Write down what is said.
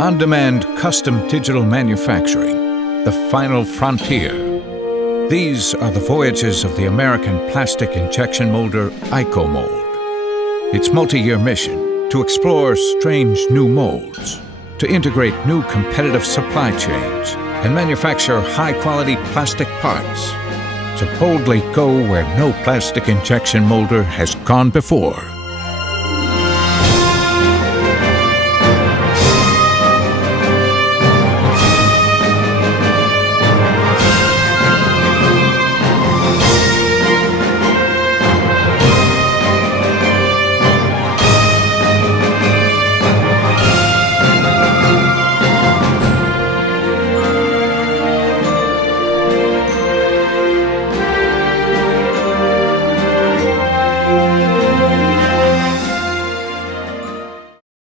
On-demand custom digital manufacturing, the final frontier. These are the voyages of the American plastic injection molder ICOMold. Its multi-year mission: to explore strange new molds, to integrate new competitive supply chains, and manufacture high-quality plastic parts, to boldly go where no plastic injection molder has gone before.